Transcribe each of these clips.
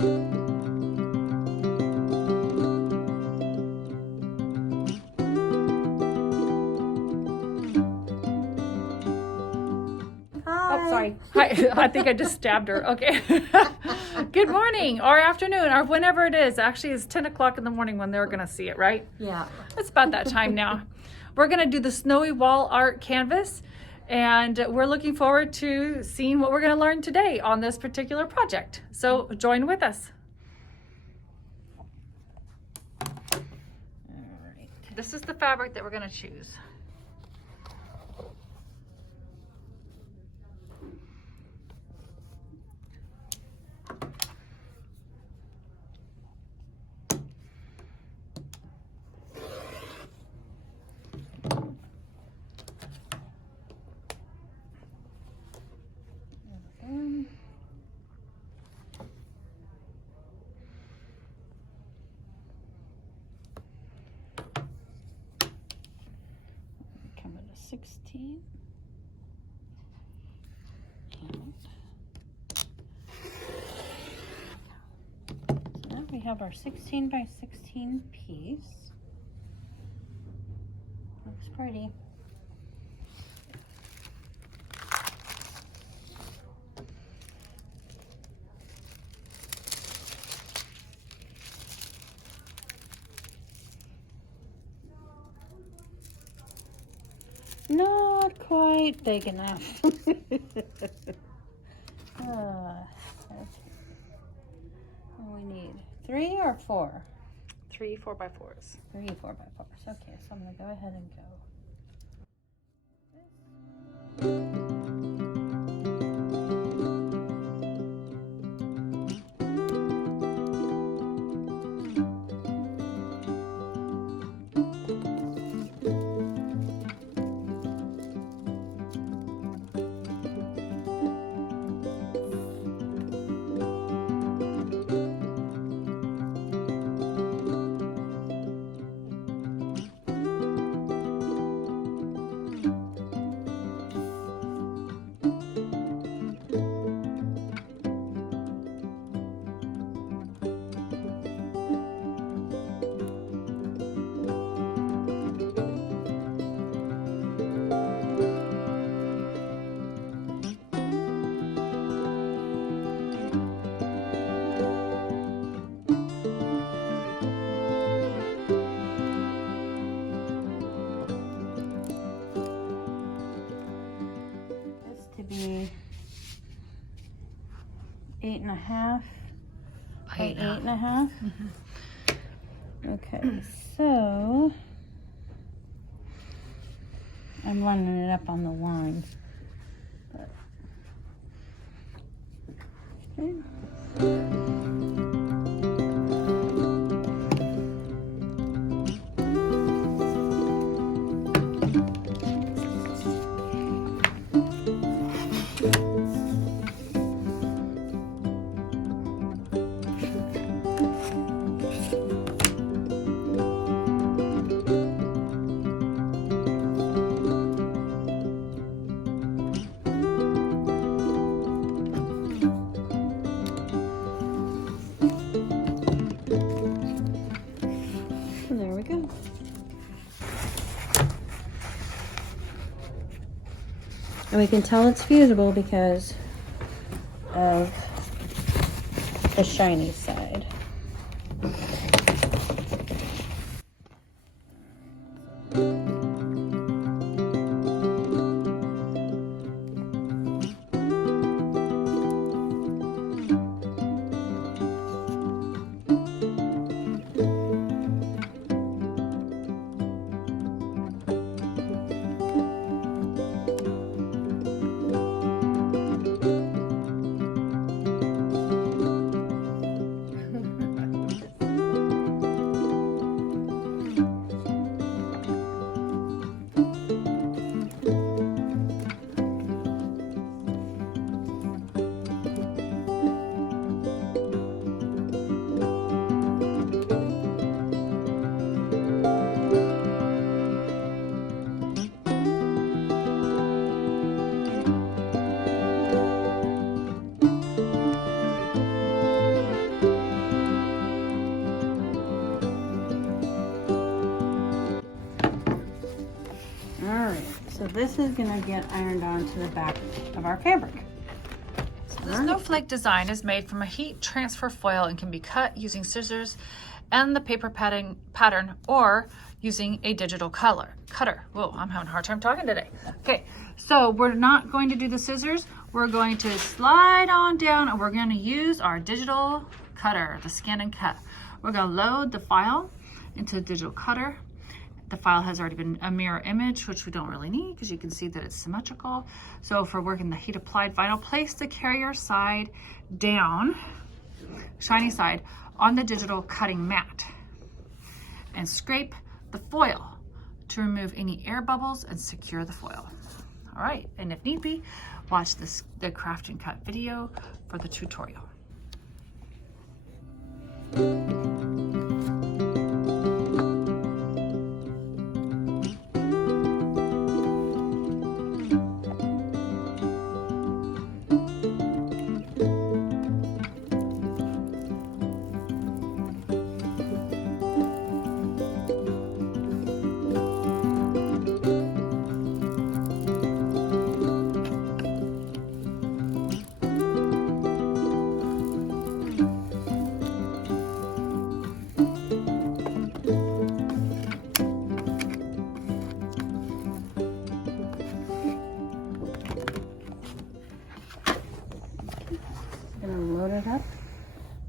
Oh, sorry. Hi. I think I just stabbed her. Okay. Good morning or afternoon or whenever it is. Actually, it's 10 o'clock in the morning when they're going to see it, right? Yeah. It's about that time now. We're going to do the snowy wall art canvas, and we're looking forward to seeing what we're going to learn today on this particular project. So join with us. All right. This is the fabric that we're going to choose. Come into 16. So now we have our 16 by 16 piece. Looks pretty. Not quite big enough. We need 3 or 4? 3 4x4s. 3 4x4s. Okay, so I'm going to go ahead and go. Be 8.5 by 8.5. Okay, so I'm lining it up on the line. Okay. There we go. And we can tell it's fusible because of the shiny side. this is gonna get ironed onto the back of our fabric. The snowflake design is made from a heat transfer foil and can be cut using scissors and the paper pattern or using a digital cutter. Whoa, I'm having a hard time talking today. Okay, so we're not going to do the scissors. We're going to slide on down and we're going to use our digital cutter, the scan and cut. We're going to load the file into the digital cutter. The file has already been a mirror image, which we don't really need because you can see that it's symmetrical. So for working the heat applied vinyl, place the carrier side down, shiny side, on the digital cutting mat and scrape the foil to remove any air bubbles and secure the foil. All right, and if need be, watch the craft and cut video for the tutorial. Load it up,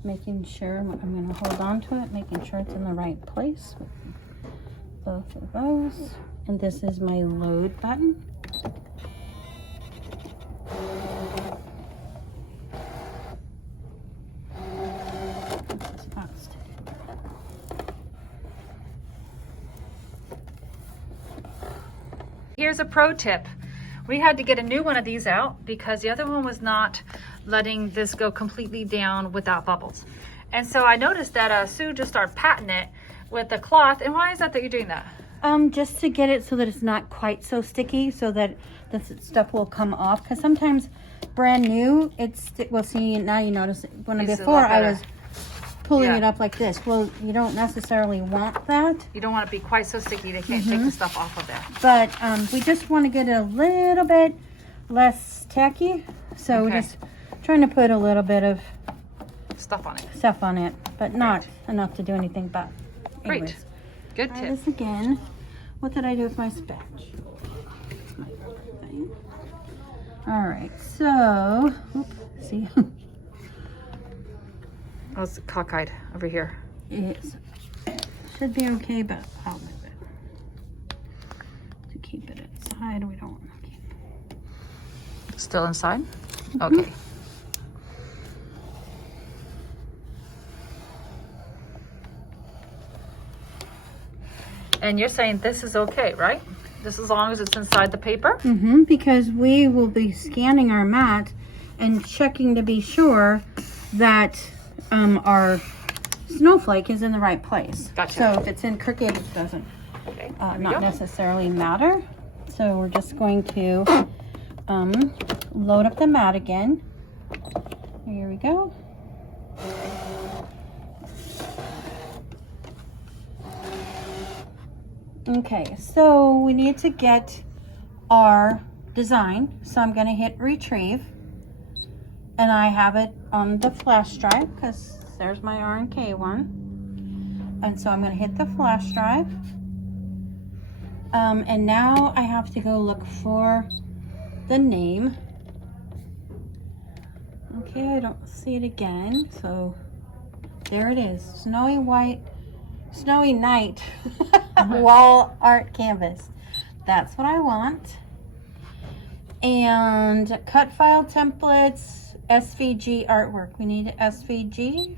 making sure I'm going to hold on to it, making sure it's in the right place. Both of those. And this is my load button. Here's a pro tip. We had to get a new one of these out because the other one was not letting this go completely down without bubbles. And so I noticed that Sue just started patting it with the cloth. And why is that you're doing that? Just to get it so that it's not quite so sticky, so that the stuff will come off. Because sometimes brand new, well, see, now you notice when before I was pulling it up like this. Well, you don't necessarily want that. You don't want it to be quite so sticky they can't take the stuff off of there. But we just want to get it a little bit less tacky. So we're just trying to put a little bit of stuff on it, but not enough to do anything. But anyways, great, good try tip. this again. What did I do with my spatch? My thing. All right, so see. Oh, it's cockeyed over here. It should be okay, but I'll move it to keep it inside. We don't want to keep it. Still inside? Okay. And you're saying this is okay, right? This as long as it's inside the paper? Because we will be scanning our mat and checking to be sure that our snowflake is in the right place. Gotcha. So if it's in crooked, it doesn't not necessarily matter. So we're just going to load up the mat again. Here we go. Okay, so we need to get our design. So I'm going to hit retrieve. And I have it on the flash drive because there's my R&K one. And so I'm going to hit the flash drive. And now I have to go look for the name. Okay, I don't see it again. So there it is. Snowy Night wall art canvas. That's what I want. And cut file templates, SVG artwork. We need SVG.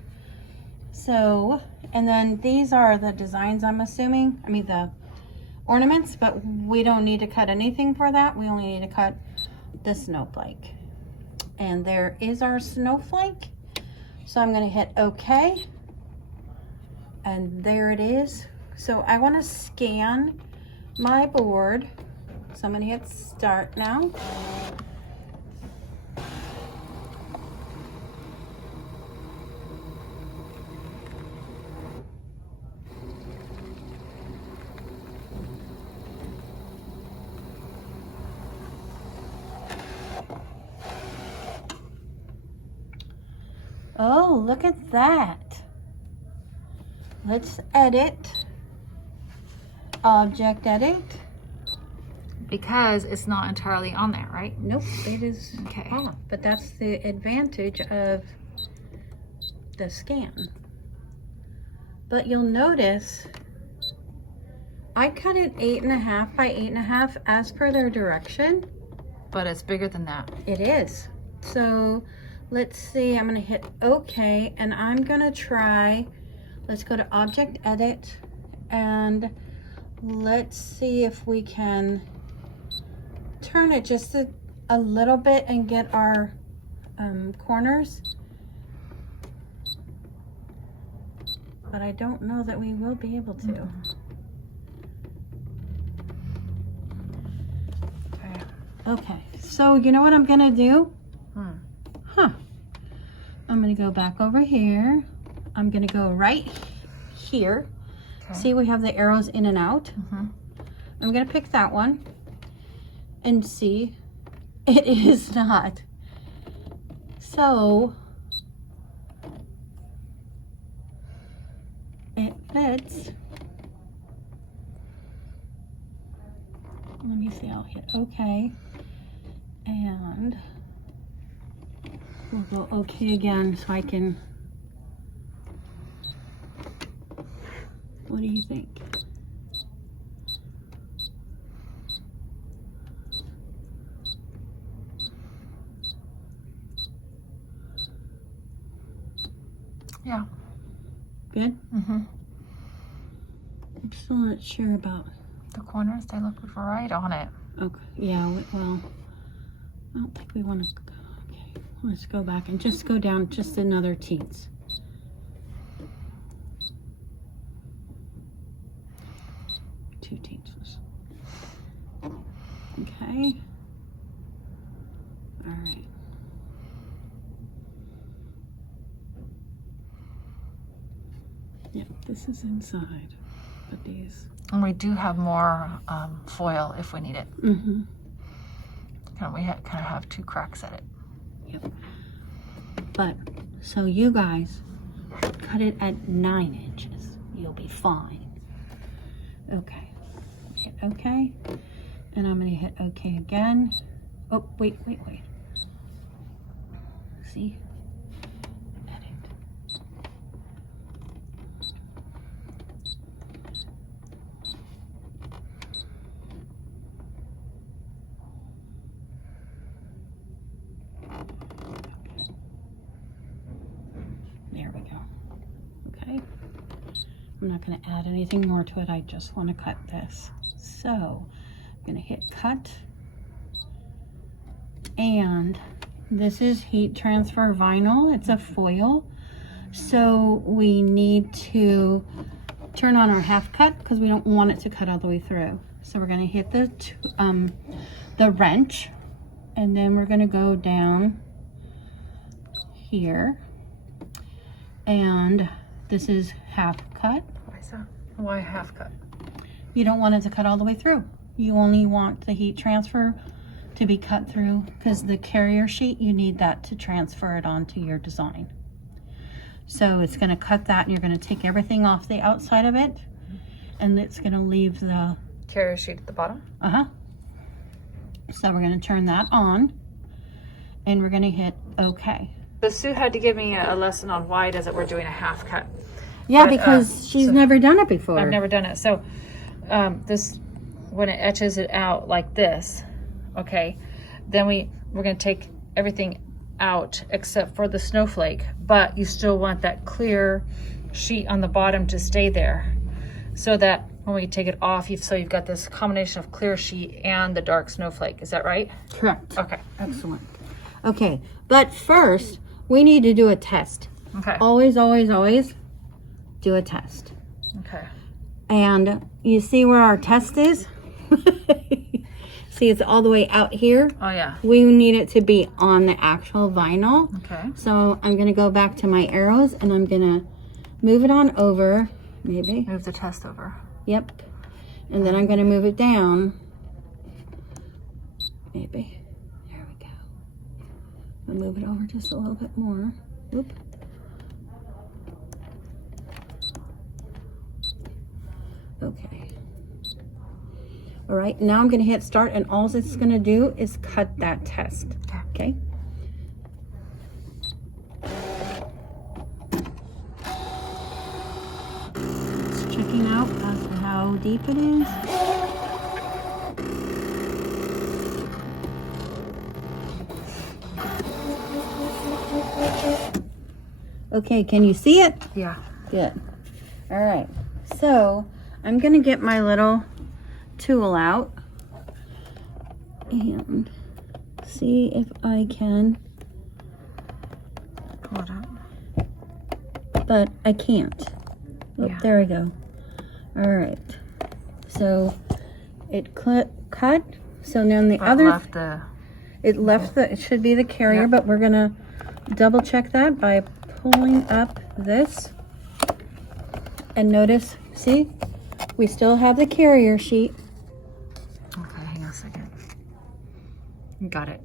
So, and then these are the designs, I'm assuming. I mean the ornaments, but we don't need to cut anything for that. We only need to cut the snowflake. And there is our snowflake. So I'm going to hit OK. And there it is. So I want to scan my board. So I'm going to hit start now. Oh, look at that. Let's edit. Object edit. Because it's not entirely on there, right? Nope, it is Okay. off. But that's the advantage of the scan. But you'll notice I cut it 8.5 by 8.5 as per their direction. But it's bigger than that. It is. So let's see, I'm gonna hit OK, and I'm gonna try, let's go to Object Edit, and let's see if we can turn it just a little bit and get our corners. But I don't know that we will be able to. Okay. Okay, so you know what I'm gonna do? I'm gonna go back over here. I'm gonna go right here. Okay. See, we have the arrows in and out. I'm gonna pick that one and see, it is not. So it fits. Let me see, I'll hit OK. And we'll go OK again so I can, what do you think? Yeah. Good? I'm still not sure about. The corners, they look right on it. Okay, yeah, well, I don't think we want to, okay, let's go back and just go down just another teens. Two teens. Okay. All right. Yeah, this is inside, but these. And we do have more foil if we need it. Mm-hmm. We kind of have 2 cracks at it. Yep. But, so you guys cut it at 9 inches. You'll be fine. Okay. Hit OK. And I'm going to hit OK again. Oh, wait. See? Edit. There we go. Okay. I'm not going to add anything more to it. I just want to cut this. So I'm going to hit cut. And this is heat transfer vinyl. It's a foil. So we need to turn on our half cut because we don't want it to cut all the way through. So we're going to hit the wrench, and then we're going to go down here. And this is half cut. Why is that? Why half cut? You don't want it to cut all the way through. You only want the heat transfer to be cut through because the carrier sheet, you need that to transfer it onto your design. So it's going to cut that, and you're going to take everything off the outside of it, and it's going to leave the Carrier sheet at the bottom? So we're going to turn that on, and we're going to hit OK. So Sue had to give me a lesson on why it is that we're doing a half cut. Yeah, But, because she's never done it before. I've never done it. So this, when it etches it out like this, okay, then we're going to take everything out except for the snowflake, but you still want that clear sheet on the bottom to stay there, so that when we take it off, you've got this combination of clear sheet and the dark snowflake. Is that right? Correct. Okay. Excellent. Okay, but first we need to do a test. Okay. Always, always, always do a test. Okay. And you see where our test is? See, it's all the way out here. Oh yeah. We need it to be on the actual vinyl. Okay. So I'm going to go back to my arrows, and I'm going to move it on over, maybe. Move the test over. Yep. And then I'm going to move it down. Maybe. There we go. I'll move it over just a little bit more. Whoop. Okay. All right, now I'm gonna hit start, and all it's gonna do is cut that test. Okay. It's checking out as to how deep it is. Okay, can you see it? Yeah. Good. All right, so I'm gonna get my little tool out and see if I can, Pull it up. but I can't. Oh, Yeah. there we go. All right, so it cut. So now the other, Left the. it left the. It should be the carrier, Yep. but we're gonna double check that by pulling up this. And notice, see, we still have the carrier sheet. Okay, hang on a second. Got it.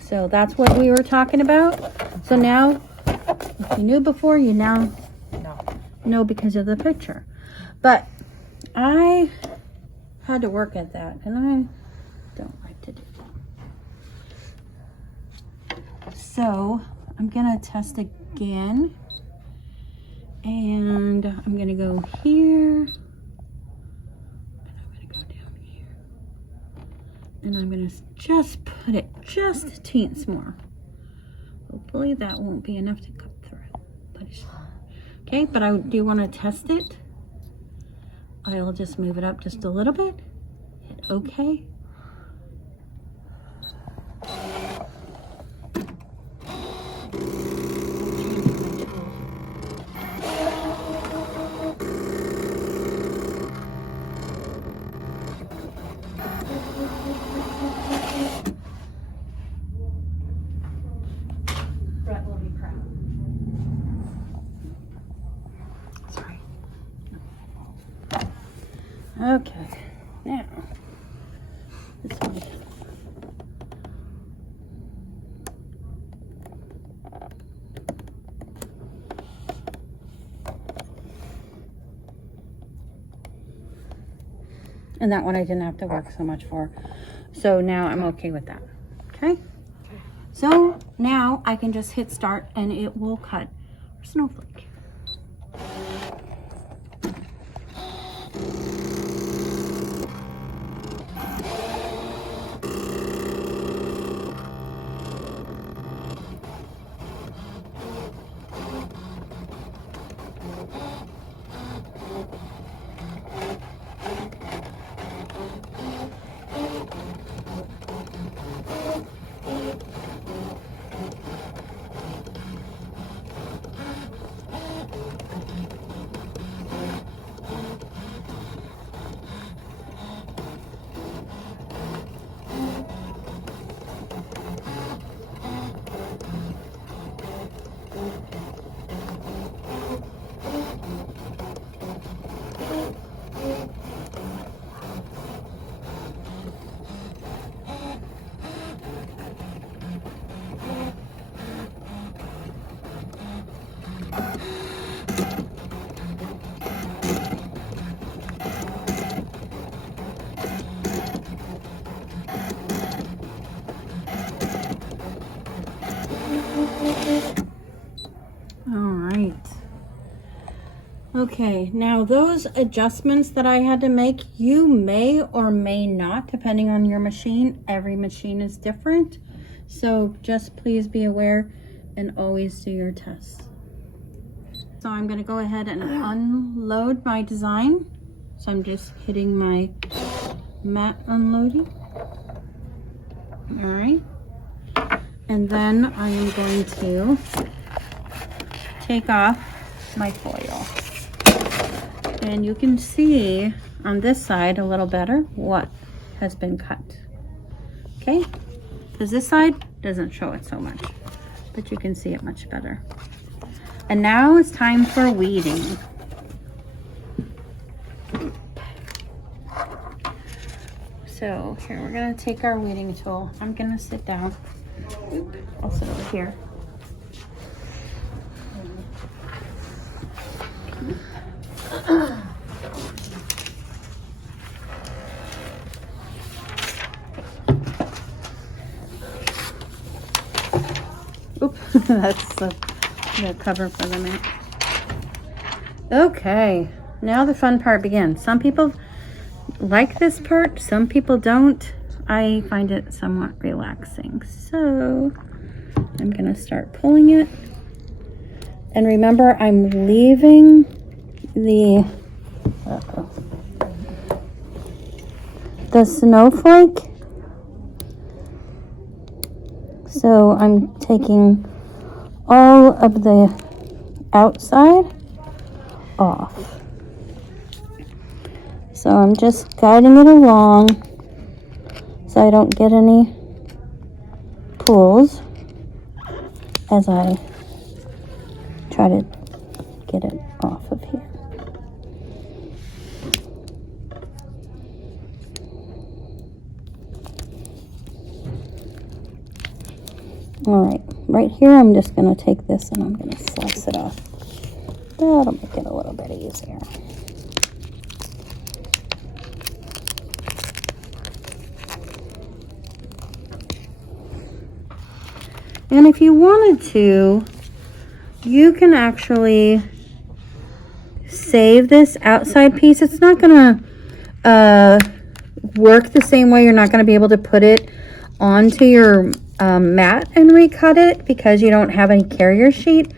So that's what we were talking about. So now, if you knew before, you now No. know because of the picture. But I had to work at that, and I don't like to do that. So I'm gonna test again. And I'm gonna go here. And I'm gonna go down here. And I'm gonna just put it just a teens more. Hopefully that won't be enough to cut through. Okay, but I do want to test it. I will just move it up just a little bit. Hit OK. Sorry. Okay, now this way. And that one I didn't have to work so much for. So now I'm okay with that. Okay? So now I can just hit start and it will cut our snowflake. Okay, now those adjustments that I had to make, you may or may not, depending on your machine. Every machine is different. So just please be aware and always do your tests. So I'm going to go ahead and unload my design. So I'm just hitting my mat unloading. All right. And then I am going to take off my foil. And you can see on this side a little better what has been cut. Okay, because this side doesn't show it so much, but you can see it much better. And now it's time for weeding. So here, we're gonna take our weeding tool. I'm gonna sit down. I'll sit over here. That's the cover for the mat. Okay, now the fun part begins. Some people like this part, some people don't. I find it somewhat relaxing. So I'm gonna start pulling it. And remember, I'm leaving the snowflake. So I'm taking all of the outside off. So I'm just guiding it along so I don't get any pulls as I try to get it off of here. Alright, right here I'm just going to take this and I'm going to slice it off. That'll make it a little bit easier. And if you wanted to, you can actually save this outside piece. It's not going to work the same way. You're not going to be able to put it onto your mat and recut it because you don't have any carrier sheet.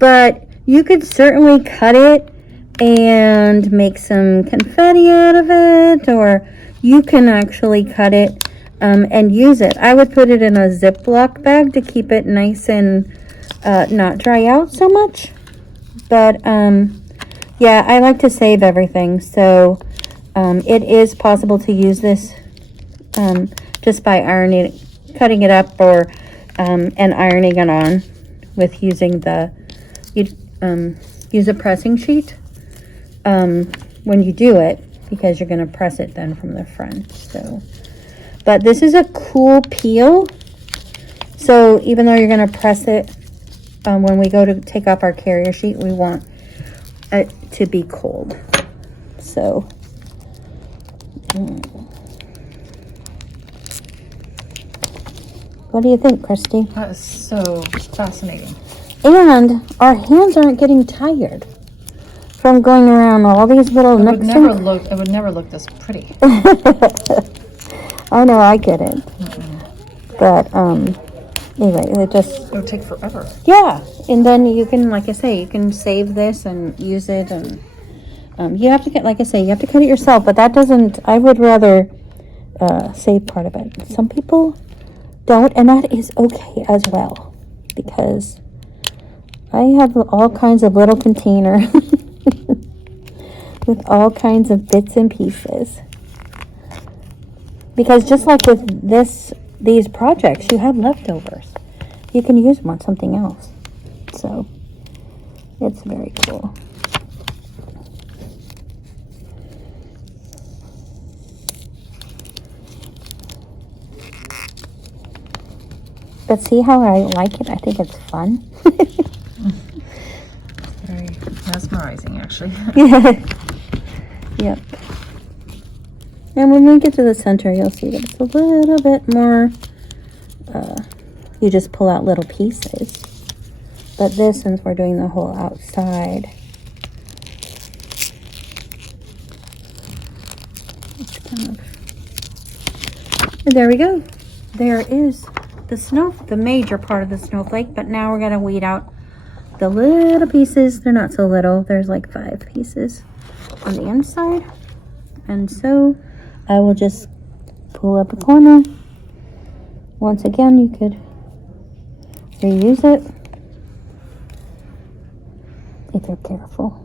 But you could certainly cut it and make some confetti out of it, or you can actually cut it and use it. I would put it in a Ziploc bag to keep it nice and not dry out so much. But yeah, I like to save everything, so it is possible to use this just by ironing, cutting it up, or and ironing it on with using the use a pressing sheet when you do it, because you're going to press it then from the front. So, but this is a cool peel, so even though you're going to press it when we go to take off our carrier sheet, we want it to be cold. So what do you think, Christy? That is so fascinating. And our hands aren't getting tired from going around all these little nooks. It would never look this pretty. I know, I get it. But anyway, it would take forever. Yeah, and then you can, like I say, you can save this and use it, and you have to get, like I say, you have to cut it yourself. But that doesn't. I would rather save part of it. Some people don't, and that is okay as well, because I have all kinds of little containers with all kinds of bits and pieces. Because just like with these projects, you have leftovers. You can use them on something else. So it's very cool. But see how I like it? I think it's fun. Very mesmerizing, actually. Yeah. Yep. And when we get to the center, you'll see that it's a little bit more, you just pull out little pieces. But this, since we're doing the whole outside, it's kind of, and there we go. There is the major part of the snowflake, but now we're gonna weed out the little pieces. They're not so little. There's like 5 pieces on the inside. And so I will just pull up a corner. Once again, you could reuse it if you're careful.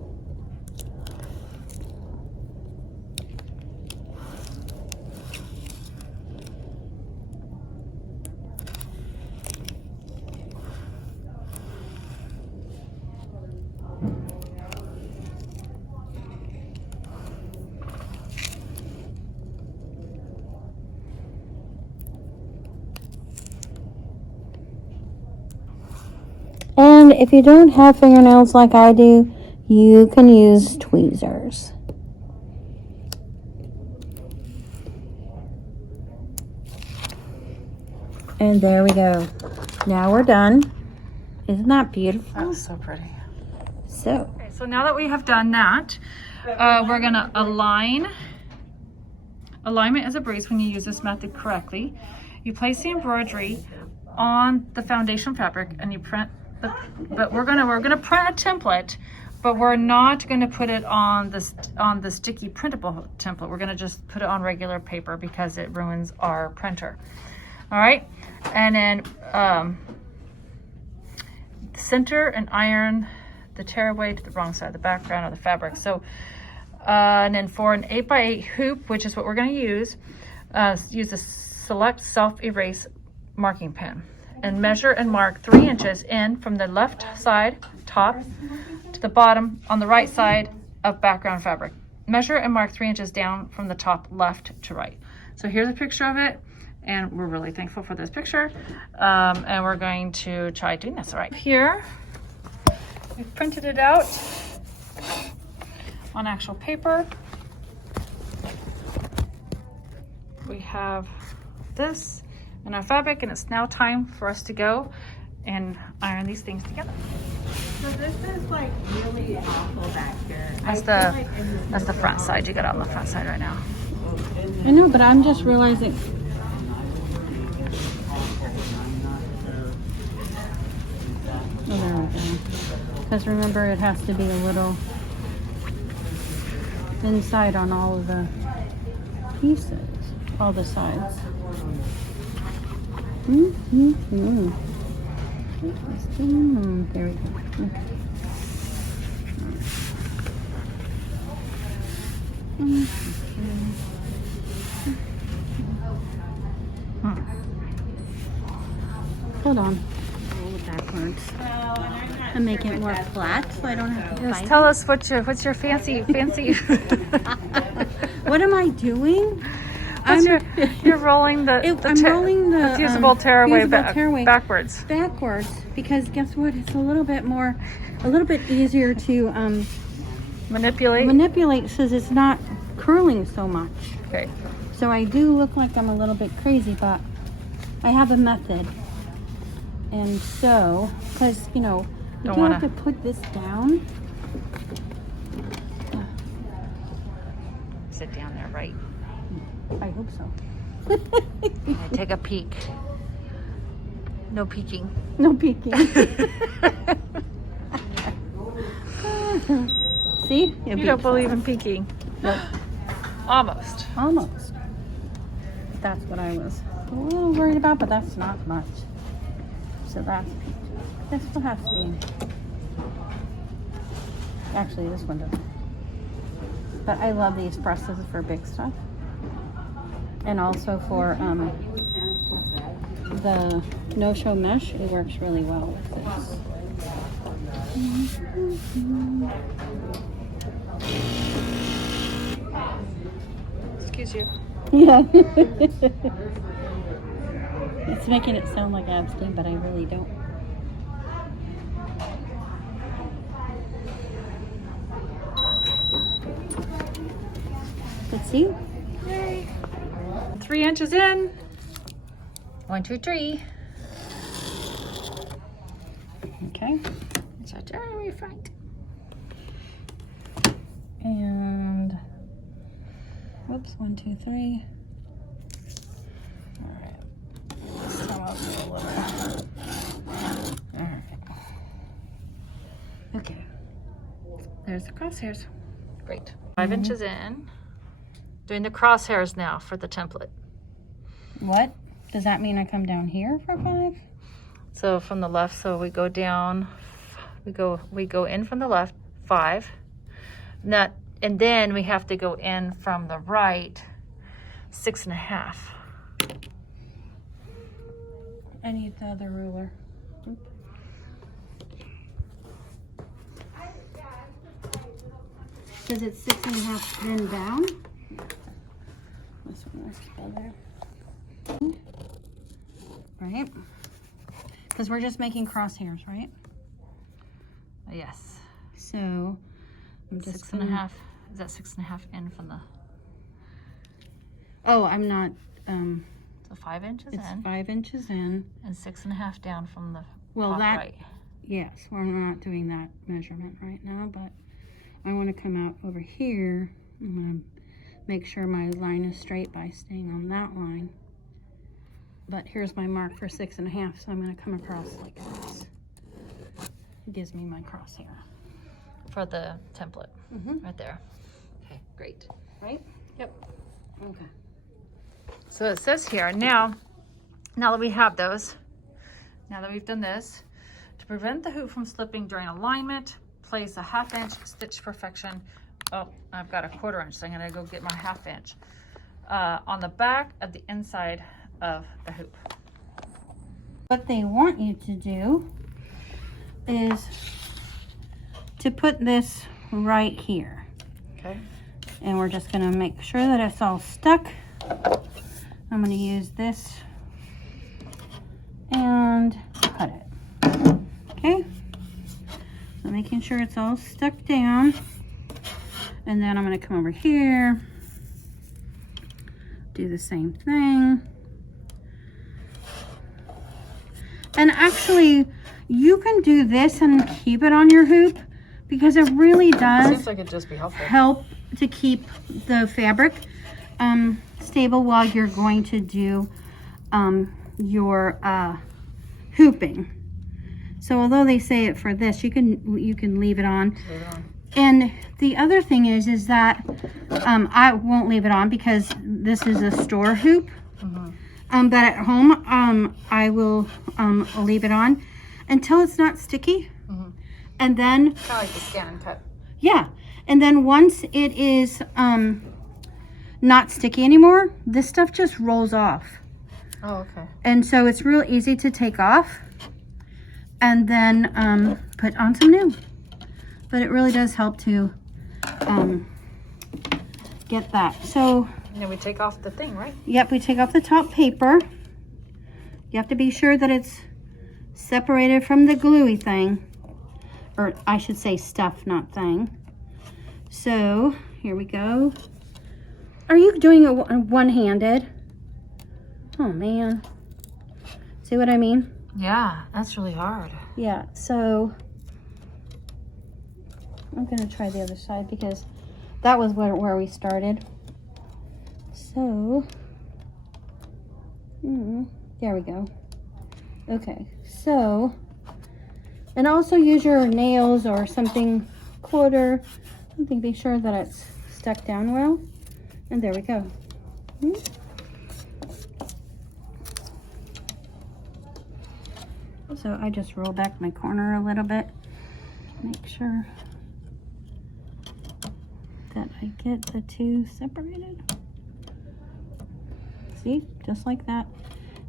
And if you don't have fingernails like I do, you can use tweezers. And there we go. Now we're done. Isn't that beautiful? That was so pretty. So, Okay, so now that we have done that, we're gonna align. Alignment is a breeze when you use this method correctly. You place the embroidery on the foundation fabric and you print but we're gonna print a template, but we're not gonna put it on the sticky printable template. We're gonna just put it on regular paper because it ruins our printer. All right, and then center and iron the tearaway to the wrong side of the background of the fabric. So and then for an 8x8 hoop, which is what we're going to use a select self-erase marking pen and measure and mark 3 inches in from the left side top to the bottom on the right side of background fabric. Measure and mark 3 inches down from the top left to right. So here's a picture of it, and we're really thankful for this picture, and we're going to try doing this. All right, here we've printed it out on actual paper. We have this in our fabric, and it's now time for us to go and iron these things together. So this is like really awful back here. That's the front side. You got it on the front side right now. I know, but I'm just realizing. Oh, there we go. Because remember, it has to be a little inside on all of the pieces, all the sides. There we go. Okay. Hold on. Roll it backwards. And make it more flat so I don't have to Just fight. tell us what's your fancy. What am I doing? You're rolling I'm rolling the fusible tearaway fusible tearaway backwards. Backwards, because guess what? It's a little bit easier to manipulate since it's not curling so much. Okay. So I do look like I'm a little bit crazy, but I have a method. And so, because you know, you do have to put this down. Sit down there, right? I hope so. Take a peek. No peeking. No peeking. See? You don't believe in peeking. Nope. Almost. Almost. That's what I was a little worried about, but that's not much. So this will have to be. Actually, this one doesn't. But I love these presses for big stuff. And also for the no-show mesh, it works really well with Excuse you. Yeah. It's making it sound like I abstain, but I really don't. Let's see. Yay. 3 inches in. 1, 2, 3. Okay. It's our tearaway front. And whoops, 1, 2, 3. All right. Let's come up a little. All right. Okay. There's the crosshairs. Great. 5 inches in. Doing the crosshairs now for the template. What? Does that mean I come down here for 5? So from the left, so we go down, we go in from the left, 5. And then we have to go in from the right, 6.5. I need the other ruler. Because it's 6.5 then down. This one works better. Right? Because we're just making crosshairs, right? Yes. So I'm just 6.5. Is that 6.5 in from the? Oh, I'm not. So 5 inches It's in 5 inches in. and 6.5 down from the Well, top that right. yes, we're not doing that measurement right now, but I want to come out over here. I'm going to make sure my line is straight by staying on that line. But here's my mark for 6.5, so I'm going to come across like this. It gives me my crosshair. For the template, right there. Okay, great. Right? Yep. Okay. So it says here, now that we have those, now that we've done this, to prevent the hoop from slipping during alignment, place a 1/2 inch stitch perfection. Oh, I've got a 1/4 inch, so I'm gonna go get my 1/2 inch on the back of the inside of the hoop. What they want you to do is to put this right here. Okay. And we're just gonna make sure that it's all stuck. I'm gonna use this and cut it. Okay? So making sure it's all stuck down. And then I'm gonna come over here, do the same thing. And actually, you can do this and keep it on your hoop because it really does Seems like it'd just be helpful. help to keep the fabric stable while you're going to do your hooping. So although they say it for this, you can leave it on. And the other thing is that I won't leave it on because this is a store hoop. But at home, I will leave it on until it's not sticky. And then, Kind of like the scan and cut. yeah. And then once it is not sticky anymore, this stuff just rolls off. Oh, okay. And so it's real easy to take off and then put on some new. But it really does help to get that. So, And then we take off the thing, right? yep, we take off the top paper. You have to be sure that it's separated from the gluey thing. Or I should say stuff, not thing. So, here we go. Are you doing it one-handed? Oh, man. See what I mean? Yeah, that's really hard. Yeah, so I'm going to try the other side because that was where we started. So, there we go. Okay, so, and also use your nails or something, quarter, something, be sure that it's stuck down well. And there we go. So I just roll back my corner a little bit to make sure that I get the two separated. See, just like that.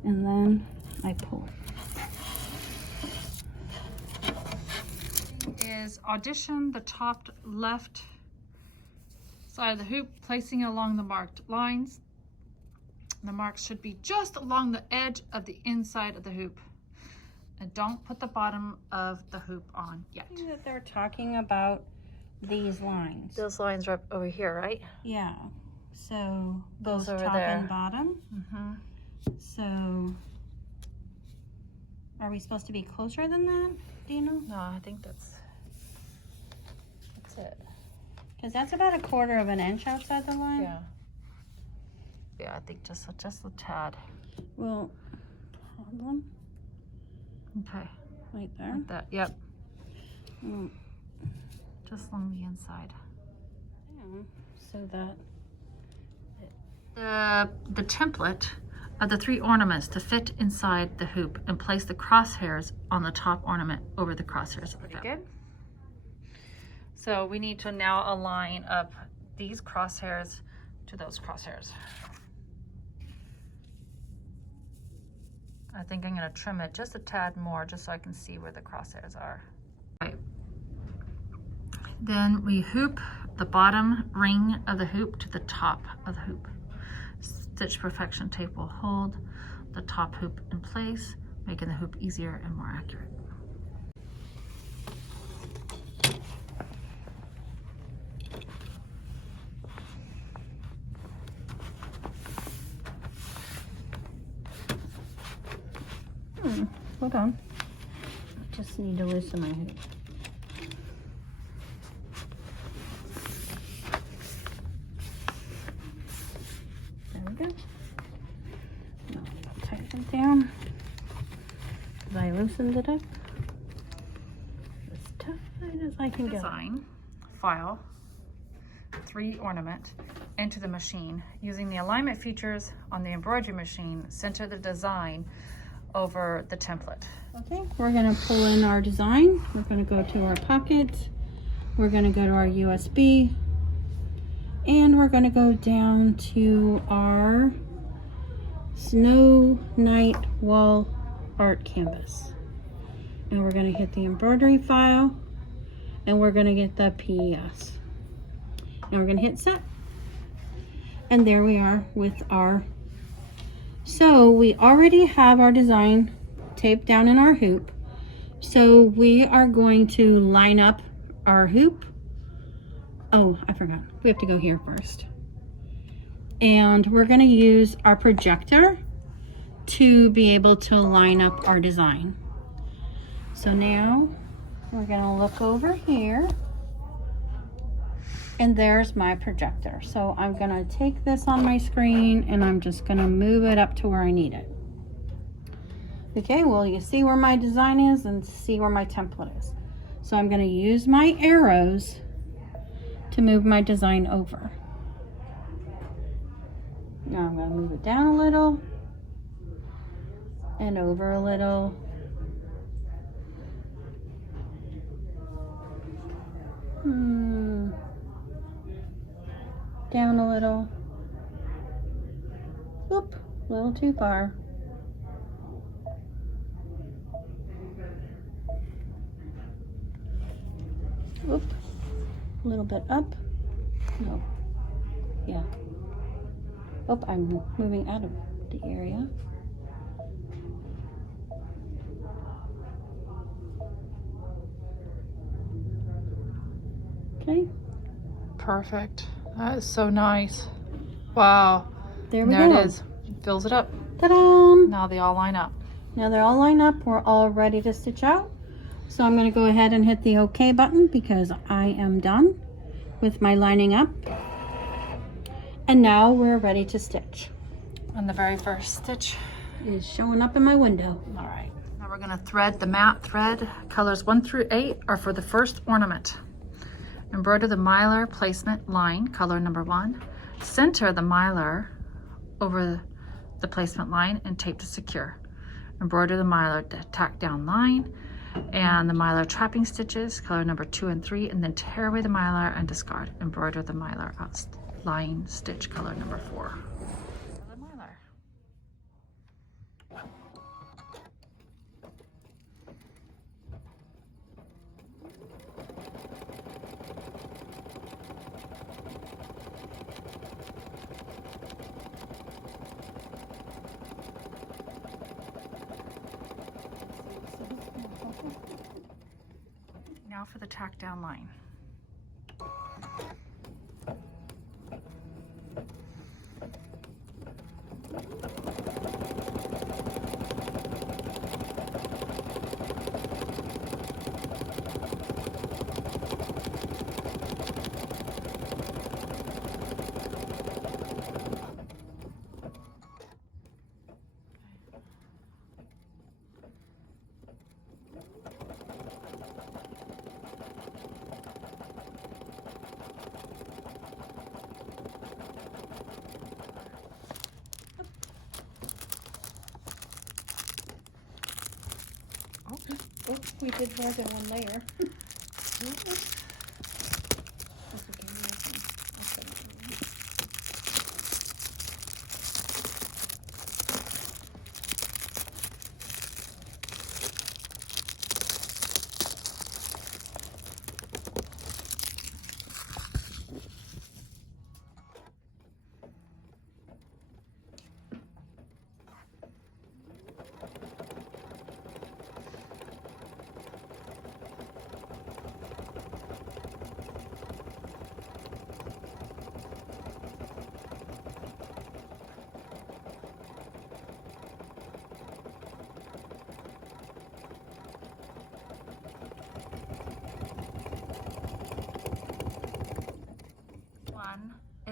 And then I pull. Is audition the top left side of the hoop, placing it along the marked lines. The marks should be just along the edge of the inside of the hoop. And don't put the bottom of the hoop on yet. See that they're talking about these lines. Those lines are up over here, right? Yeah. So those over top there. and bottom. So are we supposed to be closer than that? Do you know? No, I think that's it. Because that's about 1/4 inch outside the line. Yeah. Yeah, I think just a tad. Well, problem Okay, right there. like that. Yep, Mm, just along the inside. yeah, so that The template of the 3 ornaments to fit inside the hoop and place the crosshairs on the top ornament over the crosshairs. Pretty good. So we need to now align up these crosshairs to those crosshairs. I think I'm going to trim it just a tad more just so I can see where the crosshairs are. Right. Then we hoop the bottom ring of the hoop to the top of the hoop. Stitch perfection tape will hold the top hoop in place, making the hoop easier and more accurate. hold on. Just Just need to loosen my hoop. There we go. Now I'll tighten it down. I loosened it up as tight as I can go. Design, file, 3 ornament into the machine. Using the alignment features on the embroidery machine, center the design over the template. Okay, we're gonna pull in our design. We're gonna go to our pocket. We're gonna go to our USB. And we're gonna go down to our Snow Night Wall Art Canvas. Now we're gonna hit the embroidery file and we're gonna get the PES. Now we're gonna hit set. And there we are with our, so we already have our design taped down in our hoop. So we are going to line up our hoop. Oh, I forgot. We have to go here first. And we're gonna use our projector to be able to line up our design. So now we're gonna look over here. And there's my projector. So I'm gonna take this on my screen and I'm just gonna move it up to where I need it. Okay, well, you see where my design is and see where my template is. So I'm gonna use my arrows to move my design over. Now I'm gonna move it down a little and over a little. Down a little. Oop, a little too far. Oop, a little bit up. No, yeah. Oh, I'm moving out of the area. Okay. Perfect. That is so nice. Wow. There we There go. it is. It fills it up. Ta-da! Now they all line up. Now they're all lined up. We're all ready to stitch out. So I'm going to go ahead and hit the OK button because I am done with my lining up. And now we're ready to stitch. And the very first stitch It's showing up in my window. All right, now we're gonna thread the matte thread. Colors 1 through 8 are for the first ornament. Embroider the mylar placement line, color number 1. Center the mylar over the placement line and tape to secure. Embroider the mylar tack down line and the mylar trapping stitches, color number 2 and 3, and then tear away the mylar and discard. Embroider the mylar outline stitch, color number 4. The mylar. Now for the tack down line. Oh, we did more than one layer.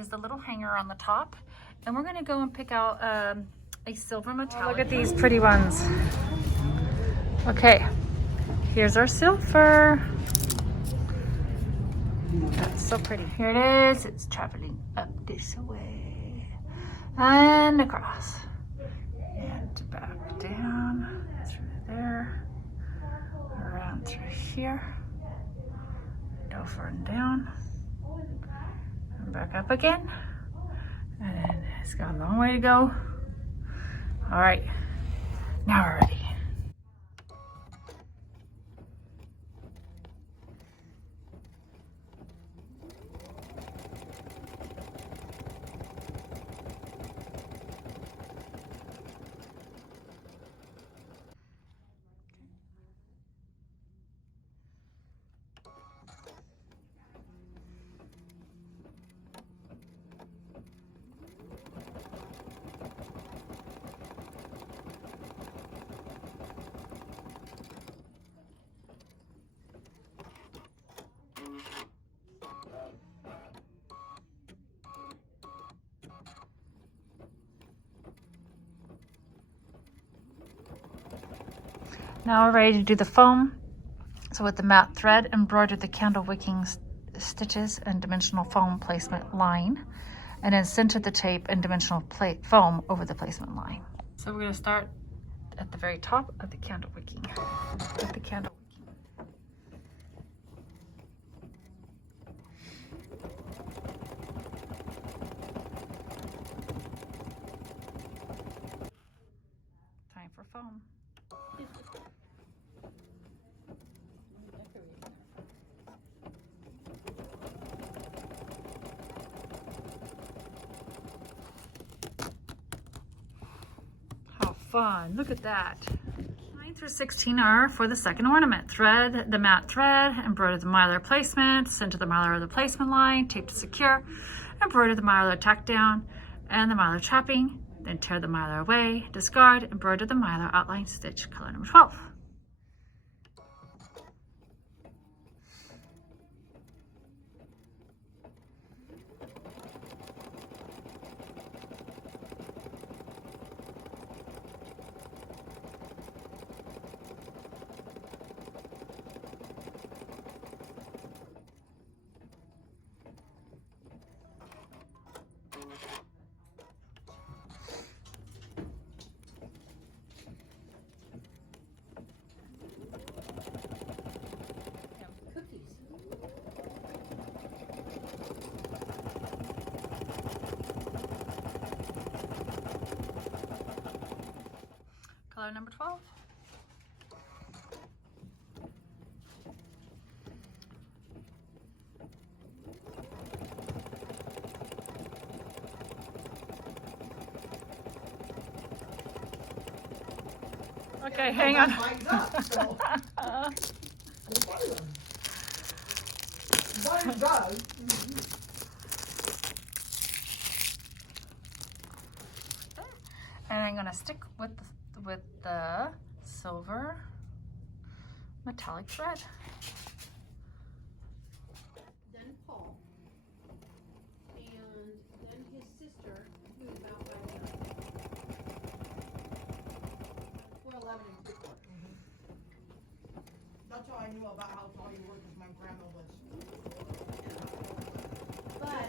is the little hanger on the top. And we're gonna go and pick out a silver metallic. Oh, look at these pretty ones. Okay, here's our silver. That's so pretty. Here it is. It's traveling up this way and across and back down through there, around through here, and over and down, and back up again. And then it's got a long way to go. All right, now we're ready. Now we're ready to do the foam. So with the matte thread, embroider the candle wicking stitches and dimensional foam placement line, and then center the tape and dimensional foam over the placement line. So we're going to start at the very top of the candle wicking. With the candle wicking. Time for foam. Fun. Look at that. 9 through 16 are for the second ornament. Thread the matte thread, embroider the mylar placement, center the mylar of the placement line, tape to secure, embroider the mylar tack down and the mylar trapping, then tear the mylar away, discard, embroider the mylar outline stitch, color number 12. Color number 12. Okay, hang on. And I'm gonna stick with the silver metallic thread. Then Paul, and then his sister, who's about by there. 4'11" and 3/4. That's how I knew about how tall you were, because my grandma was. But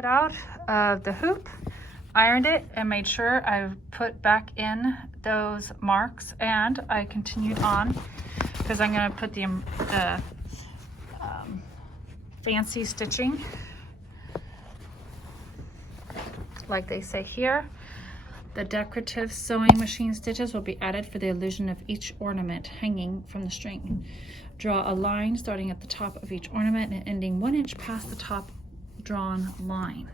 it out of the hoop, ironed it, and made sure I put back in those marks, and I continued on because I'm going to put the fancy stitching like they say here. The decorative sewing machine stitches will be added for the illusion of each ornament hanging from the string. Draw a line starting at the top of each ornament and ending 1 inch past the top drawn line.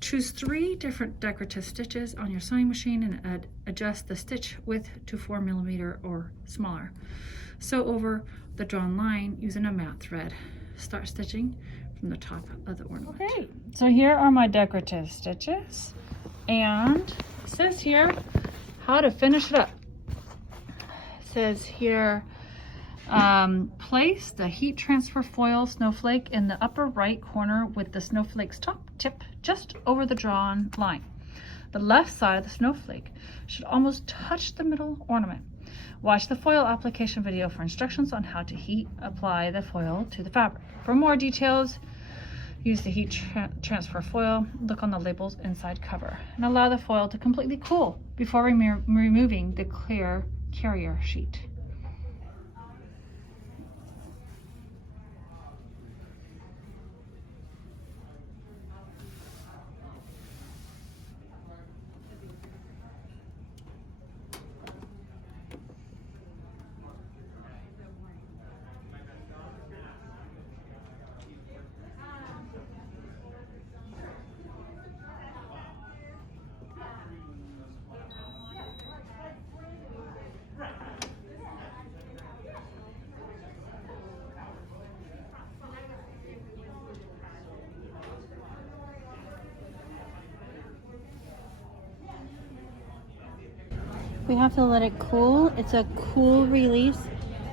Choose 3 different decorative stitches on your sewing machine and adjust the stitch width to 4 millimeter or smaller. Sew over the drawn line using a mat thread. Start stitching from the top of the ornament. Okay, so here are my decorative stitches, and it says here how to finish it up. It says here, place the heat transfer foil snowflake in the upper right corner with the snowflake's top tip just over the drawn line. The left side of the snowflake should almost touch the middle ornament. Watch the foil application video for instructions on how to heat apply the foil to the fabric. For more details, use the heat transfer foil. Look on the labels inside cover and allow the foil to completely cool before removing the clear carrier sheet. We have to let it cool. It's a cool release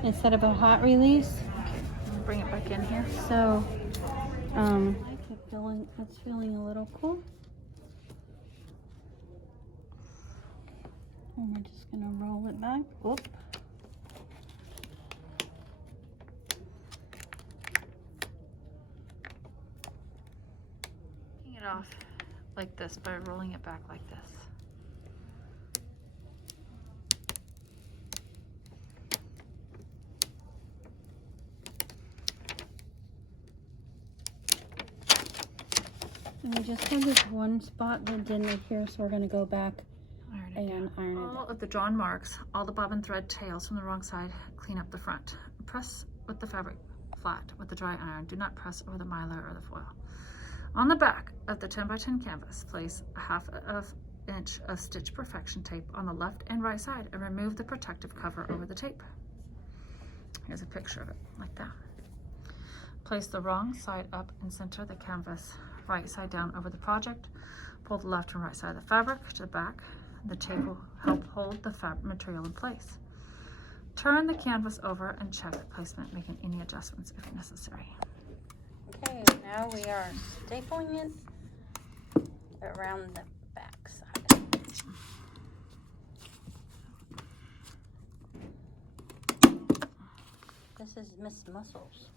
instead of a hot release. Bring it back in here. So, it's feeling a little cool. And we're just gonna roll it back. Whoop. Taking it off like this by rolling it back like this. And we just have this one spot that didn't adhere, so we're going to go back and iron it. All of the drawn marks, all the bobbin thread tails from the wrong side, clean up the front. Press with the fabric flat with the dry iron. Do not press over the mylar or the foil. On the back of the 10 by 10 canvas, place a 1/2 inch of stitch perfection tape on the left and right side and remove the protective cover over the tape. Here's a picture of it, like that. Place the wrong side up and center the canvas right side down over the project. Pull the left and right side of the fabric to the back. The tape will help hold the fabric material in place. Turn the canvas over and check placement, making any adjustments if necessary. Okay, now we are stapling it around the back side. This is Miss Muscles.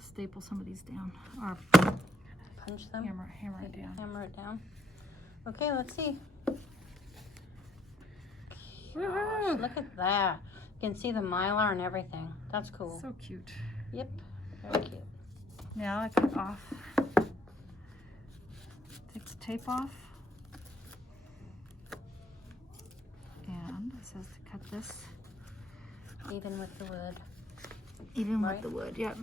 Staple some of these down, or Punch them. hammer it down. Hammer it down. Okay, let's see. Woohoo! Look at that. You can see the mylar and everything. That's cool. So cute. Yep, very cute. Now I cut off. Take the tape off. And it says to cut this Even with the wood. even Right. with the wood. Yep.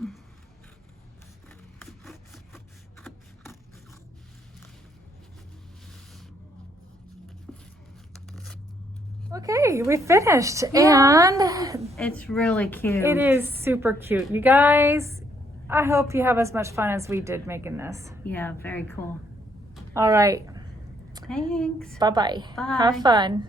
Okay, we finished, and It's really cute. it is super cute. You guys, I hope you have as much fun as we did making this. Yeah, very cool. All right, Thanks. bye-bye. Bye. Have fun.